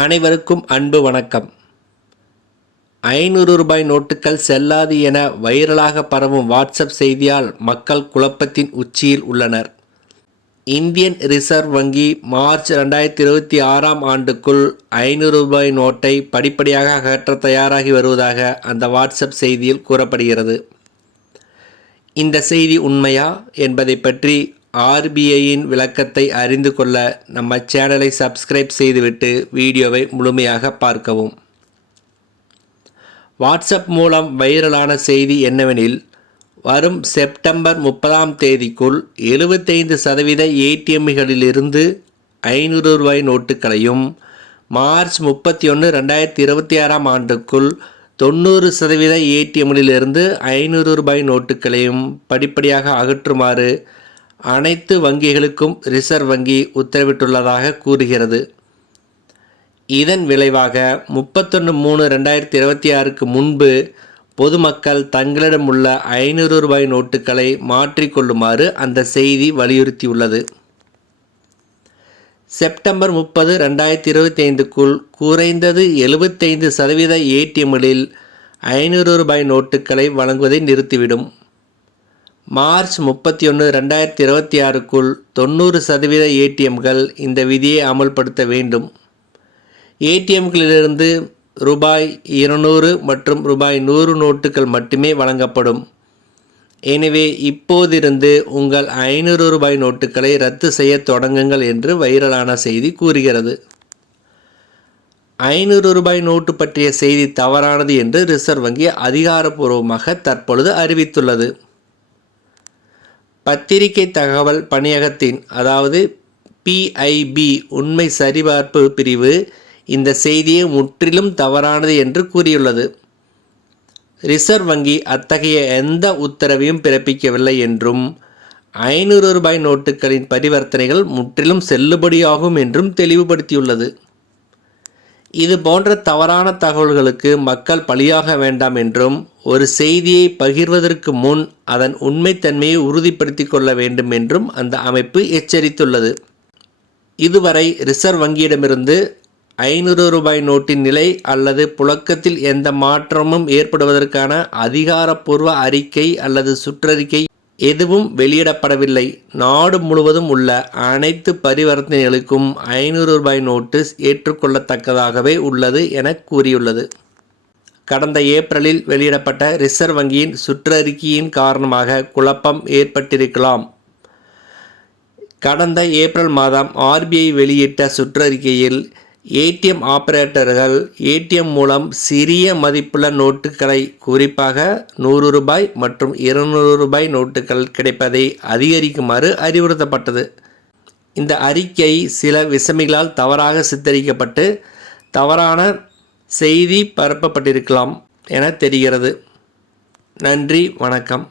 அனைவருக்கும் அன்பு வணக்கம். 500 ரூபாய் நோட்டுகள் செல்லாது என வைரலாக பரவும் வாட்ஸ்அப் செய்தியால் மக்கள் குழப்பத்தின் உச்சியில் உள்ளனர். இந்தியன் ரிசர்வ் வங்கி மார்ச் 2026ஆம் ஆண்டுக்குள் 500 ரூபாய் நோட்டை படிப்படியாக அகற்ற தயாராகி வருவதாக அந்த வாட்ஸ்அப் செய்தியில் கூறப்படுகிறது. இந்த செய்தி உண்மையா என்பதை பற்றி ஆர்பிஐயின் விளக்கத்தை அறிந்து கொள்ள நம்ம சேனலை சப்ஸ்கிரைப் செய்துவிட்டு வீடியோவை முழுமையாக பார்க்கவும். வாட்ஸ்அப் மூலம் வைரலான செய்தி என்னவெனில், வரும் செப்டம்பர் 30ஆம் தேதிக்குள் 75% ஏடிஎம்களிலிருந்து 500 ரூபாய் நோட்டுகளையும், மார்ச் 31, 2026ஆம் ஆண்டுக்குள் 90% ஏடிஎம்களிலிருந்து 500 ரூபாய் நோட்டுகளையும் படிப்படியாக அகற்றுமாறு அனைத்து வங்கிகளுக்கும் ரிசர்வ் வங்கி உத்தரவிட்டுள்ளதாக கூறுகிறது. இதன் விளைவாக 31/3/2026க்கு முன்பு பொதுமக்கள் தங்களிடம் உள்ள 500 ரூபாய் நோட்டுகளை மாற்றிக்கொள்ளுமாறு அந்த செய்தி வலியுறுத்தியுள்ளது. செப்டம்பர் 30, 2025க்குள் குறைந்தது 75% ஏடிஎம்களில் 500 ரூபாய் நோட்டுகளை வழங்குவதை நிறுத்திவிடும். மார்ச் 31, 2026க்குள் 90% ஏடிஎம்கள் இந்த விதியை அமல்படுத்த வேண்டும். ஏடிஎம்களிலிருந்து ரூபாய் 200 மற்றும் ரூபாய் 100 நோட்டுகள் மட்டுமே வழங்கப்படும். எனவே இப்போதிருந்து உங்கள் 500 ரூபாய் நோட்டுகளை ரத்து செய்ய தொடங்குங்கள் என்று வைரலான செய்தி கூறுகிறது. 500 ரூபாய் நோட்டு பற்றிய செய்தி தவறானது என்று ரிசர்வ் வங்கி அதிகாரப்பூர்வமாக தற்பொழுது அறிவித்துள்ளது. பத்திரிகை தகவல் பணியகத்தின் அதாவது PIB உண்மை சரிபார்ப்பு பிரிவு இந்த செய்தியை முற்றிலும் தவறானது என்று கூறியுள்ளது. ரிசர்வ் வங்கி அத்தகைய எந்த உத்தரவையும் பிறப்பிக்கவில்லை என்றும் 500 ரூபாய் நோட்டுகளின் பரிவர்த்தனைகள் முற்றிலும் செல்லுபடியாகும் என்றும் தெளிவுபடுத்தியுள்ளது. இது போன்ற தவறான தகவல்களுக்கு மக்கள் பலியாக வேண்டாம் என்றும், ஒரு செய்தியை பகிர்வதற்கு முன் அதன் உண்மைத்தன்மையை உறுதிப்படுத்தி கொள்ள வேண்டும் என்றும் அந்த அமைப்பு எச்சரித்துள்ளது. இதுவரை ரிசர்வ் வங்கியிடமிருந்து 500 ரூபாய் நோட்டின் நிலை அல்லது புழக்கத்தில் எந்த மாற்றமும் ஏற்படுவதற்கான அதிகாரப்பூர்வ அறிக்கை அல்லது சுற்றறிக்கை எதுவும் வெளியிடப்படவில்லை. நாடு முழுவதும் உள்ள அனைத்து பரிவர்த்தனைகளுக்கும் 500 ரூபாய் நோட்டு ஏற்றுக்கொள்ளத்தக்கதாகவே உள்ளது என கூறியுள்ளது. கடந்த ஏப்ரலில் வெளியிடப்பட்ட ரிசர்வ் வங்கியின் சுற்றறிக்கையின் காரணமாக குழப்பம் ஏற்பட்டிருக்கலாம். கடந்த ஏப்ரல் மாதம் RBI வெளியிட்ட சுற்றறிக்கையில் ஏடிஎம் ஆபரேட்டர்கள் ஏடிஎம் மூலம் சிறிய மதிப்புள்ள நோட்டுகளை, குறிப்பாக 100 ரூபாய் மற்றும் 200 ரூபாய் நோட்டுகள் கிடைப்பதை அதிகரிக்குமாறு அறிவுறுத்தப்பட்டது. இந்த அறிக்கை சில விசமிகளால் தவறாக சித்தரிக்கப்பட்டு தவறான செய்தி பரப்பப்பட்டிருக்கலாம் என தெரிகிறது. நன்றி, வணக்கம்.